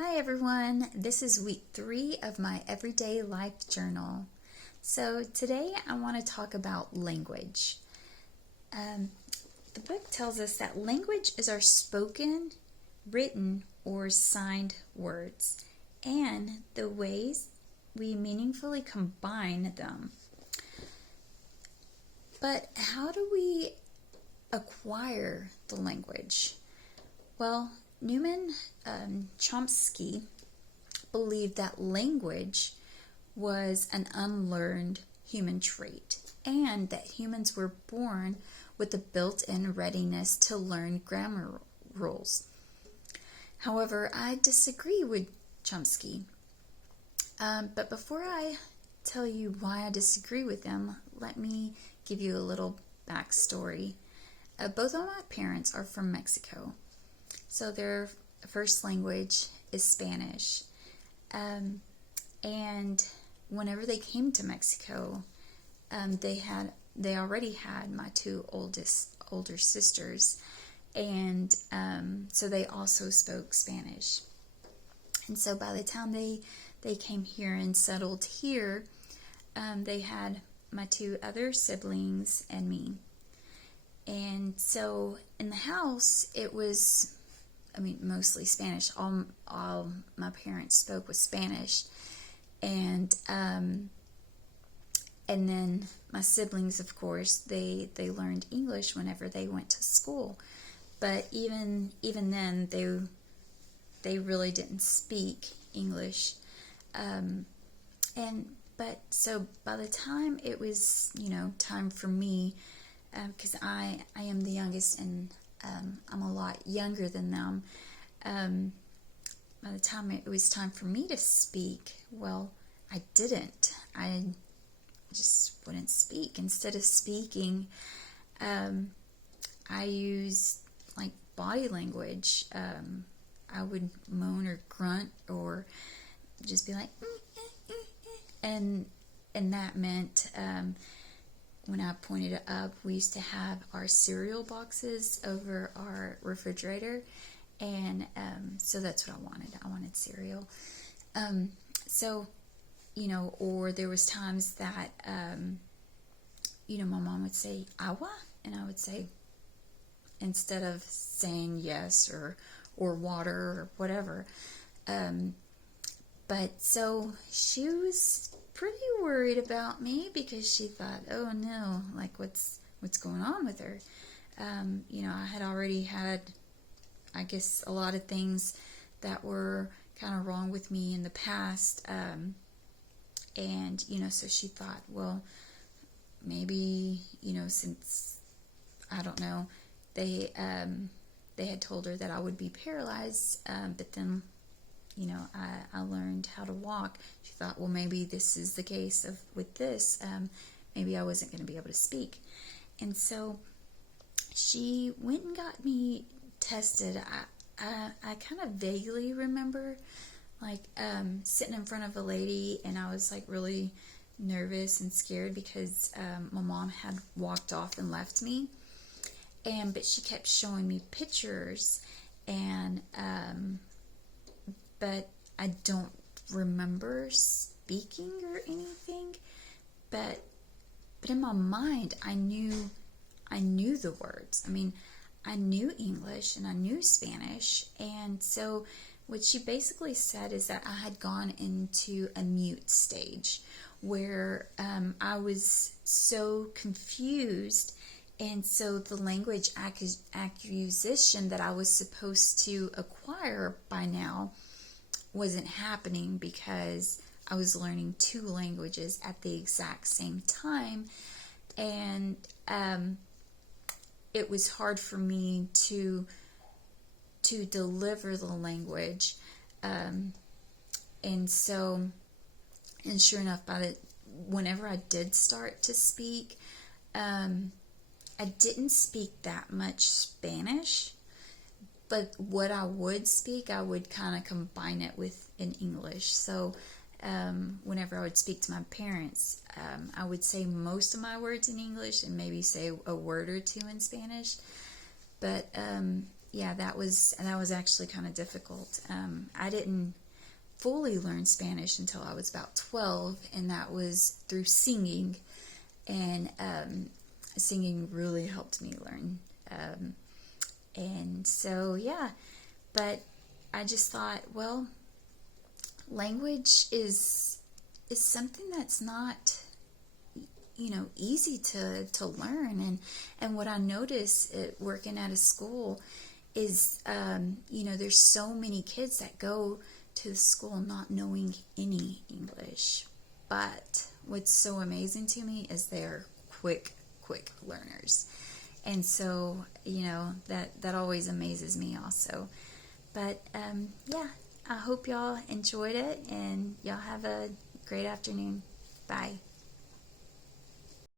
Hi everyone, this is week 3 of my Everyday Life Journal. So today I want to talk about language. The book tells us that language is our spoken, written, or signed words, and the ways we meaningfully combine them. But how do we acquire the language? Well, Newman Chomsky believed that language was an unlearned human trait and that humans were born with a built-in readiness to learn grammar rules. However, I disagree with Chomsky. But before I tell you why I disagree with him, let me give you a little backstory. Both of my parents are from Mexico. So their first language is Spanish. And whenever they came to Mexico, they already had my two older sisters, and so they also spoke Spanish. And so by the time they came here and settled here, they had my two other siblings and me. And so in the house, it was mostly Spanish. All my parents spoke was Spanish, and then my siblings, of course, they learned English whenever they went to school. But even then, they really didn't speak English. But so by the time it was time for me, because I am the youngest and I'm a lot younger than them. By the time it was time for me to speak, well, I didn't. I just wouldn't speak. Instead of speaking, I used like body language. I would moan or grunt or just be like, and that meant when I pointed it up, we used to have our cereal boxes over our refrigerator, and so that's what I wanted. I wanted cereal. Or there was times that, my mom would say, agua, and I would say, instead of saying yes or water or whatever. But so she was pretty worried about me because she thought, oh no, like what's going on with her? I had already had, I guess, a lot of things that were kind of wrong with me in the past. So she thought, well, maybe, since, I don't know, they had told her that I would be paralyzed, but then I learned how to walk. She thought, well, maybe this is the case with this. Maybe I wasn't going to be able to speak. And so she went and got me tested. I kind of vaguely remember, sitting in front of a lady, and I was, really nervous and scared because my mom had walked off and left me. But she kept showing me pictures, and but I don't remember speaking or anything. But in my mind, I knew the words. I knew English and I knew Spanish. And so what she basically said is that I had gone into a mute stage where I was so confused. And so the language acquisition that I was supposed to acquire by now wasn't happening because I was learning two languages at the exact same time, and it was hard for me to deliver the language, and sure enough, whenever I did start to speak, I didn't speak that much Spanish. But what I would speak, I would kind of combine it with in English. So whenever I would speak to my parents, I would say most of my words in English and maybe say a word or two in Spanish. But yeah, that was actually kind of difficult. I didn't fully learn Spanish until I was about 12, and that was through singing. And singing really helped me learn. And so, yeah, but I just thought, well, language is something that's not, easy to learn. And what I notice working at a school is, there's so many kids that go to the school not knowing any English. But what's so amazing to me is they're quick learners. And so, that always amazes me also. But yeah, I hope y'all enjoyed it, and y'all have a great afternoon. Bye.